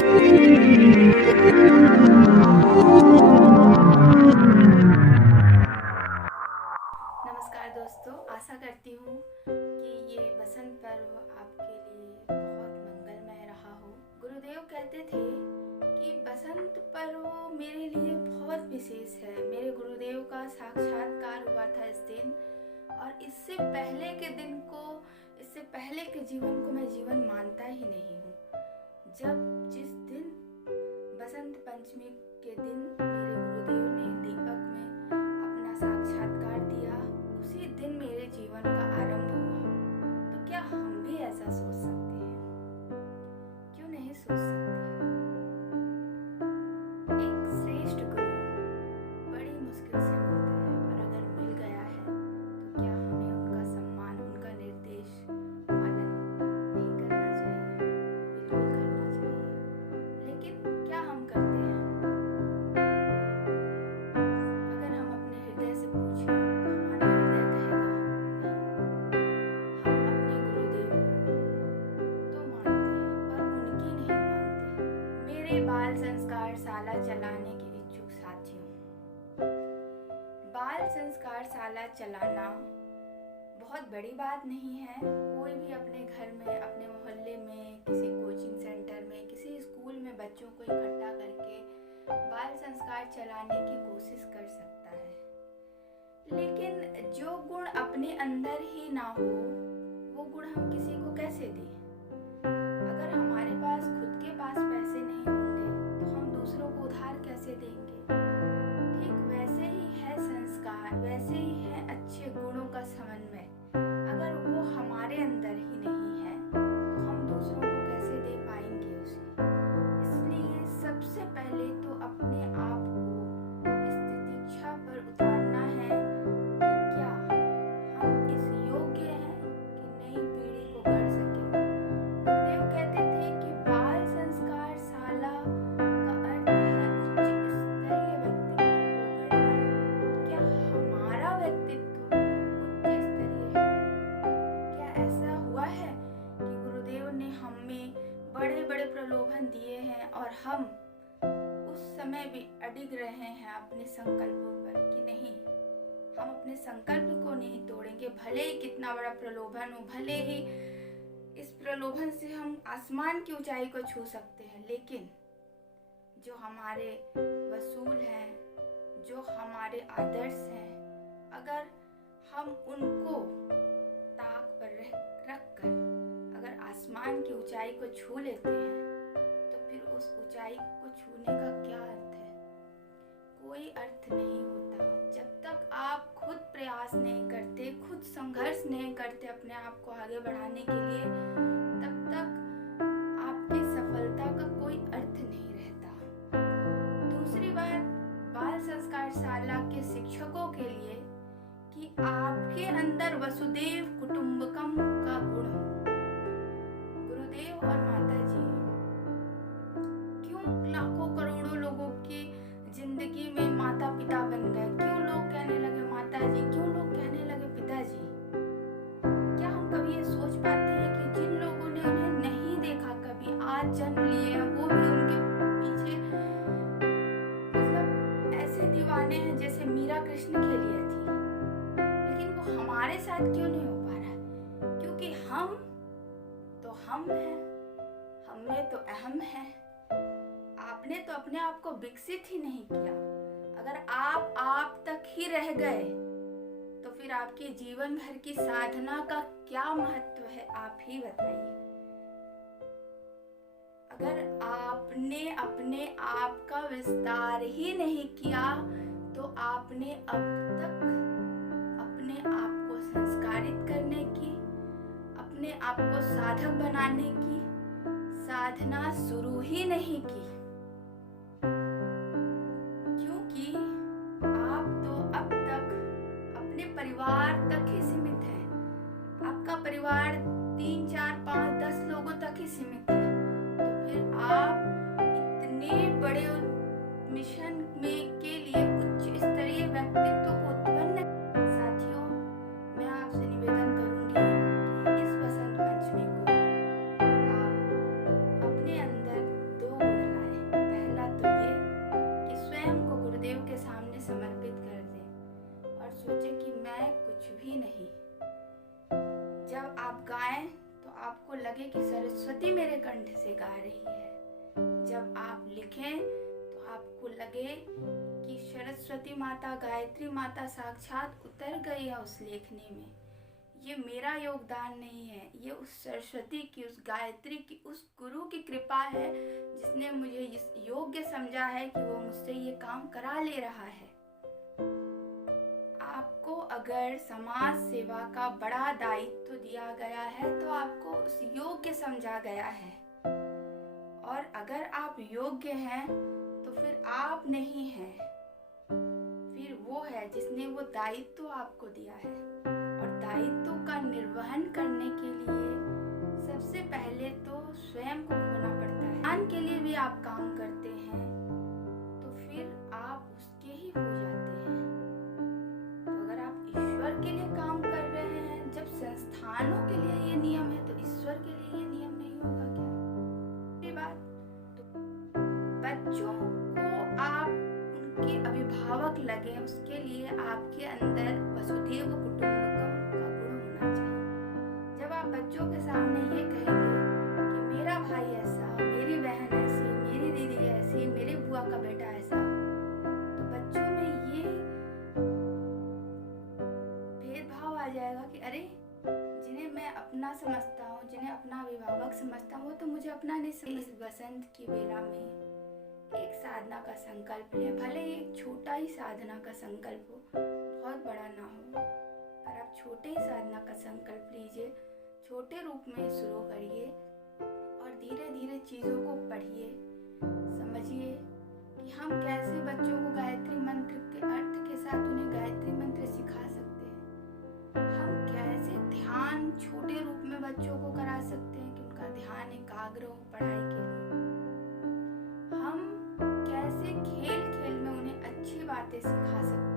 नमस्कार दोस्तों, आशा करती हूँ कि ये बसंत पर्व आपके लिए बहुत मंगलमय रहा हो। गुरुदेव कहते थे कि बसंत पर्व मेरे लिए बहुत विशेष है। मेरे गुरुदेव का साक्षात्कार हुआ था इस दिन, और इससे पहले के दिन को, इससे पहले के जीवन को मैं जीवन मानता ही नहीं हूँ। जिस दिन बसंत पंचमी के दिन मेरे गुरुदेव ने दीपक में अपना साक्षात्कार दिया, उसी दिन मेरे जीवन का आरंभ हुआ। तो क्या हम भी ऐसा सोच सकते हैं? क्यों नहीं सोच सकते? एक श्रेष्ठ गुरु बड़ी मुश्किल से मिलता है, और अगर मिल गया है तो क्या हमें उनका सम्मान, उनका निर्देश पालन नहीं करना चाहिए? बिल्कुल करना चाहिए। लेकिन क्या हम करते हैं? अगर हम अपने हृदय से पूछें तो हमारा हृदय कहेगा नहीं। हम अपने गुरुदेव तो मानते हैं, पर उनकी नहीं मानते। मेरे बाल संस्कार शाला चलाने के इच्छुक साथियों, बाल संस्कार शाला चलाना बहुत बड़ी बात नहीं है। कोई भी अपने घर में, अपने मोहल्ले में, किसी कोचिंग सेंटर में, किसी स्कूल में बच्चों को इकट्ठा करके बाल संस्कार चलाने की कोशिश कर सकता है। लेकिन जो गुण अपने अंदर ही ना हो, वो गुण हम किसी को कैसे दें? अगर हमारे पास खुद के पास पैसे नहीं होंगे तो हम दूसरों को उधार कैसे देंगे? ठीक वैसे ही है संस्कार, वैसे ही है अच्छे गुणों का समन्वय। अगर वो हमारे अंदर ही नहीं है तो हम दूसरों को कैसे दे पाएंगे उसे? इसलिए सबसे पहले तो अपने आप को इस तितिक्षा पर उतारना है कि क्या हम इस योग्य हैं कि नई पीढ़ी को गढ़ सके। गुरुदेव कहते थे कि बाल संस्कार शाला का अर्थ है उच्च स्तरीय व्यक्तित्व को गढ़ना। क्या हमारा व्यक्तित्व उच्च स्तरीय है? क्या ऐसा हुआ है कि गुरुदेव ने हमें बड़े बड़े प्रलोभन दिए हैं और हम उस समय भी अडिग रहे हैं अपने संकल्पों पर कि नहीं, हम अपने संकल्प को नहीं तोड़ेंगे, भले ही कितना बड़ा प्रलोभन हो, भले ही इस प्रलोभन से हम आसमान की ऊंचाई को छू सकते हैं, लेकिन जो हमारे वसूल हैं, जो हमारे आदर्श हैं, अगर हम उनको ताक पर रख कर अगर आसमान की ऊंचाई को छू लेते हैं तो फिर उस ऊंचाई को छूने का क्या अर्थ है? कोई अर्थ नहीं होता। जब तक आप खुद प्रयास नहीं करते, खुद संघर्ष नहीं करते अपने आप को आगे बढ़ाने के लिए, तब तक आपकी सफलता का कोई अर्थ नहीं रहता। दूसरी बात बाल संस्कार शाला के शिक्षकों के लिए कि आपके अंदर वसुदेव कुटुंबकम का गुण हो। गुरुदेव और माता जी क्यों लाखों करोड़ों लोगों की जिंदगी में माता पिता बन गए? क्यों लोग कहने लगे माता जी? क्यों लोग कहने लगे पिताजी? क्या हम कभी ये सोच पाते हैं कि जिन लोगों ने उन्हें नहीं देखा कभी, आज जन्म लिए हैं, वो भी उनके पीछे मतलब ऐसे दीवाने हैं जैसे मीरा कृष्ण के लिए थी, लेकिन वो हमारे साथ क्यों नहीं हो पा रहा है? क्योंकि हम तो हम हैं, हम में तो अहम है। आपने तो अपने आप को विकसित ही नहीं किया। अगर आप तक ही रह गए तो फिर आपके जीवन भर की साधना का क्या महत्व है? आप ही बताइए। अगर आपने अपने आप का विस्तार ही नहीं किया तो आपने अब तक अपने आप को संस्कारित करने की, अपने आप को साधक बनाने की साधना शुरू ही नहीं की। क्योंकि आप तो अब तक अपने परिवार तक ही सीमित है। आपका परिवार 3, 4, 5, 10 लोगों तक ही सीमित है। तो फिर आप इतने बड़े मिशन में के लिए उच्च स्तरीय व्यक्तित्व को उत्पन्न। साथियों, मैं आपसे निवेदन करूंगी कि इस बसंत पंचमी को आप अपने अंदर 2 गुण मेरे कंठ से गा रही है। जब आप लिखें तो आपको लगे कि सरस्वती माता, गायत्री माता साक्षात उतर गई है उस लेखनी में। ये मेरा योगदान नहीं है, ये उस सरस्वती की, उस गायत्री की, उस गुरु की कृपा है जिसने मुझे इस योग्य समझा है कि वो मुझसे ये काम करा ले रहा है। आपको अगर समाज सेवा का बड़ा दायित्व दिया गया है तो आपको उस योग्य समझा गया है, और अगर आप योग्य हैं तो फिर आप नहीं हैं, फिर वो है जिसने वो दायित्व आपको दिया है। और दायित्व का निर्वहन करने के लिए सबसे पहले तो स्वयं को खोना पड़ता है। ज्ञान के लिए भी आप काम करते हैं तो फिर आप उसके ही हो जाते हैं। तो अगर आप ईश्वर के लिए काम कर रहे हैं, जब संस्थानों के लिए ये नियम है तो ईश्वर के लिए ये नियम नहीं होगा क्या? ये बात तो बच्चों को आप उनके अभिभावक लगे, उसके लिए आपके अंदर वसुधैव कुटुंबकम का गुण होना चाहिए। जब आप बच्चों के सामने ये कहेंगे कि मेरा भाई ऐसा, मेरी बहन ऐसी, मेरी दीदी ऐसी, मेरे बुआ का बेटा ऐसा, तो बच्चों में ये भेदभाव आ जाएगा कि अरे, जिन्हें मैं अपना समझता हूँ, जिन्हें अपना अभिभावक समझता हूँ, वो तो मुझे अपना नहीं समझ। इस बसंत की बेला में एक साधना का संकल्प ले, भले ही एक छोटा ही साधना का संकल्प हो, बहुत बड़ा ना हो, पर आप छोटे ही साधना का संकल्प लीजिए, छोटे रूप में शुरू करिए और धीरे धीरे चीज़ों को पढ़िए, समझिए कि हम कैसे बच्चों को गायत्री मंत्र के अर्थ के साथ उन्हें गायत्री मंत्र सिखा सकते हैं। हम कैसे ध्यान छोटे रूप में बच्चों को करा सकते हैं कि उनका ध्यान एकाग्र हो पढ़ाई के लिए। हम कैसे खेल खेल में उन्हें अच्छी बातें सिखा सकते हैं।